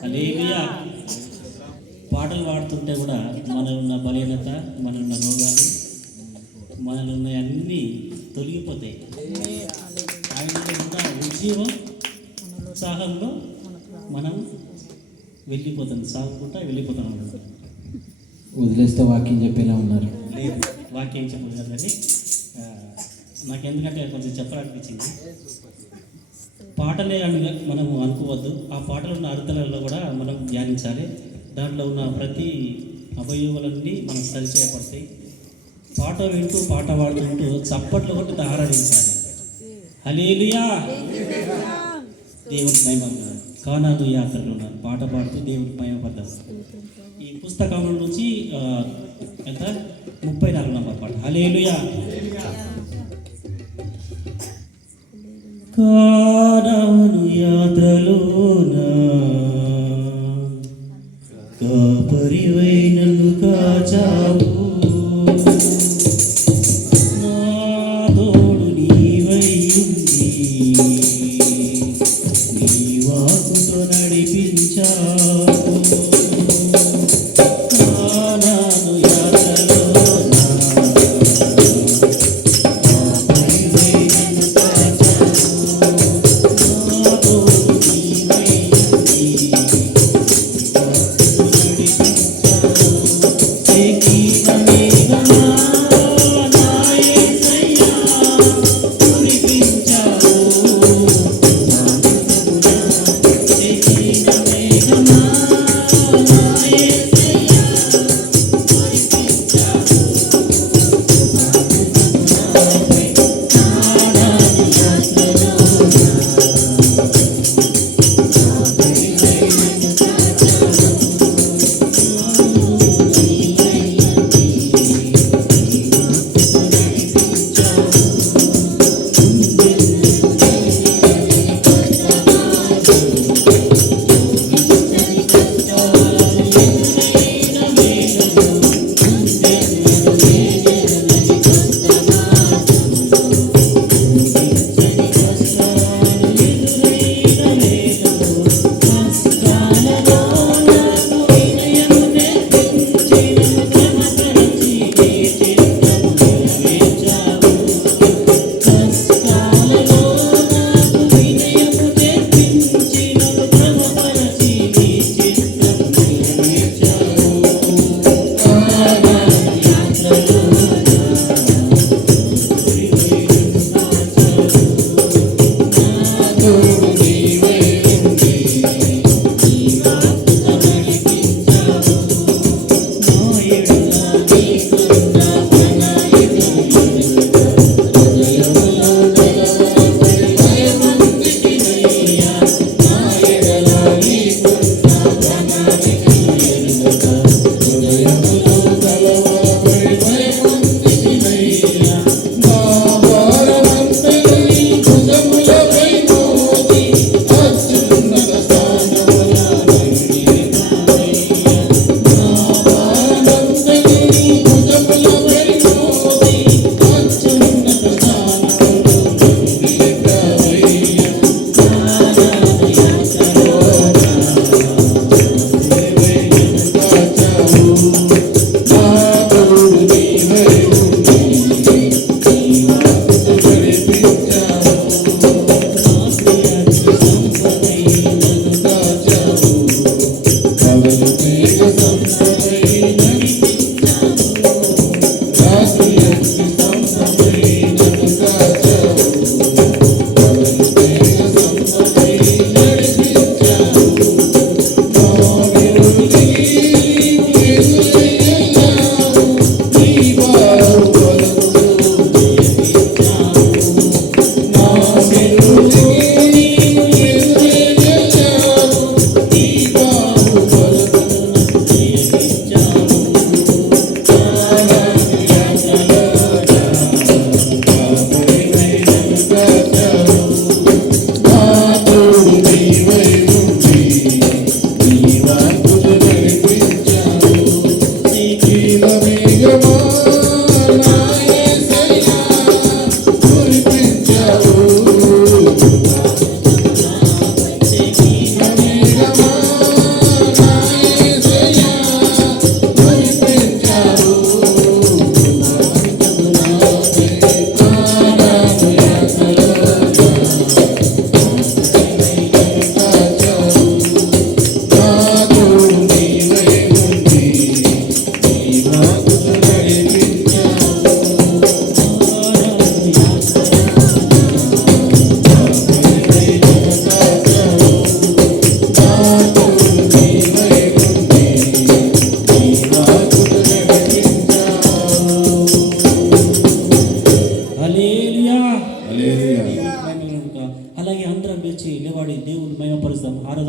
హల్లెలూయా. పాటలు పాడుతుంటే కూడా మనలో ఉన్న బలహీనత, మనలో ఉన్న రోగాలు, మనలో ఉన్న అన్నీ తొలగిపోతాయి. ఆయనలో ఉన్న ఉద్యోగం ఉత్సాహంలో మనం వెళ్ళిపోతాం, సాగుకుంటా వెళ్ళిపోతాం అన్నమాట. వదిలేస్తే వాక్యం చెప్పేలా ఉన్నారు. లేదు, వాక్యం చెప్పదు కదండి. నాకు ఎందుకంటే కొంచెం చెప్పాలనిపించింది. పాటలే అని మనము అనుకోవద్దు. ఆ పాటలు ఉన్న అర్థాలలో కూడా మనం ధ్యానించాలి. దాంట్లో ఉన్న ప్రతి అవయవాలన్నీ మనం సరిచేయబడతాయి. పాట వింటూ పాట పాడుతుంటూ చప్పట్లు కొట్టి ఆరాధించాలి. హల్లెలూయా. దేవుని మహిమ. కానాను యాత్రలో ఉన్నారు, పాట పాడుతూ దేవుని మహిమపడ్డారు. ఈ పుస్తకం నుంచి ఎంత 34 నంబర్ పాట. హల్లెలూయా. కానాను యాత్రలోన కాపరివై నన్ను కాచావు, నా తోడు నీవై ఉండి నీ వాకుతో నడిపించావు. కానాను యాత్రలోన కాపరివై నన్ను కాచావు, నా తోడు నీవై ఉండి Thank you.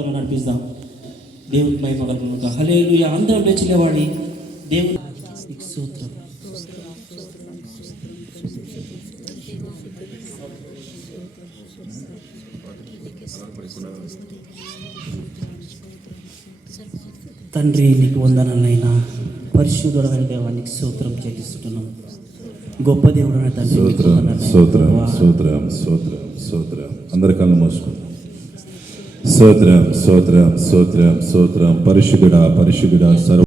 ఆరాధనలో నడిపిస్తాం. దేవునికి మహిమ కలుగును. హల్లెలూయా. అందరం లేచి లేవాలి. దేవుని నీకు స్తోత్రం. తండ్రి నీకు వందనాలైనా, పరిశుద్ధుడైన దేవానికి స్తోత్రం చెల్లిస్తున్నాం. గొప్ప దేవుడైన తండ్రి నీకు స్తోత్రం వందనాలైనా. స్తోత్రం స్తోత్రం స్తోత్రం స్తోత్రం. అందరి కళ్ళు మూసుకుందాం. స్తోత్రం స్తోత్రం స్తోత్రం స్తోత్రం. పరిశుద్ధుడా పరిశుద్ధుడా సర్వ